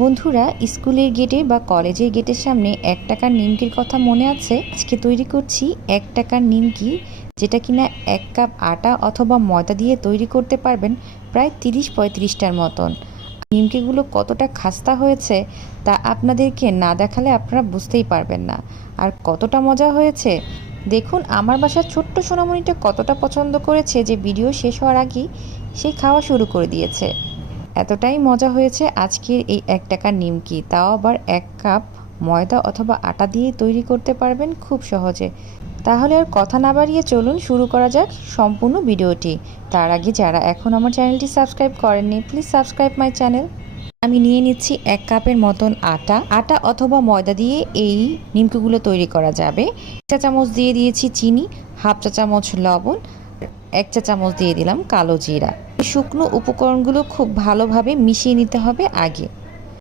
বন্ধুরা, স্কুলের গেটে বা কলেজের গেটের সামনে ১ টাকার নিমকির কথা মনে আছে? আজকে তৈরি করছি ১ টাকার নিমকি, যেটা কিনা ১ কাপ আটা অথবা ময়দা দিয়ে তৈরি করতে পারবেন প্রায় ৩০-৩৫টার মতন। নিমকিগুলো কতটা খাস্তা হয়েছে তা আপনাদেরকে না দেখালে আপনারা বুঝতেই পারবেন না। আর কতটা মজা হয়েছে দেখুন। আমার বাসার ছোট্ট সোনামণিটা কতটা পছন্দ করেছে যে ভিডিও শেষ হওয়ার আগেই সে খাওয়া শুরু করে দিয়েছে। এতটাই মজা হয়েছে আজকের এই ১ টাকার নিমকি, তাও আবার ১ কাপ ময়দা অথবা আটা দিয়ে তৈরি করতে পারবেন খুব সহজে। তাহলে আর কথা না বাড়িয়ে চলুন শুরু করা যাক সম্পূর্ণ ভিডিওটি। তার আগে যারা এখন আমার চ্যানেলটি সাবস্ক্রাইব করেননি, প্লিজ সাবস্ক্রাইব মাই চ্যানেল। আমি নিয়ে নিচ্ছি ১ কাপের মতন আটা অথবা ময়দা দিয়ে এই নিমকিগুলো তৈরি করা যাবে। ১ চা চামচ দিয়ে দিয়েছি চিনি, হাফ চা চামচ লবণ, ১ চা চামচ দিয়ে দিলাম কালো জিরা। শুকনো উপকরণগুলো খুব ভালোভাবে মিশিয়ে নিতে হবে আগে।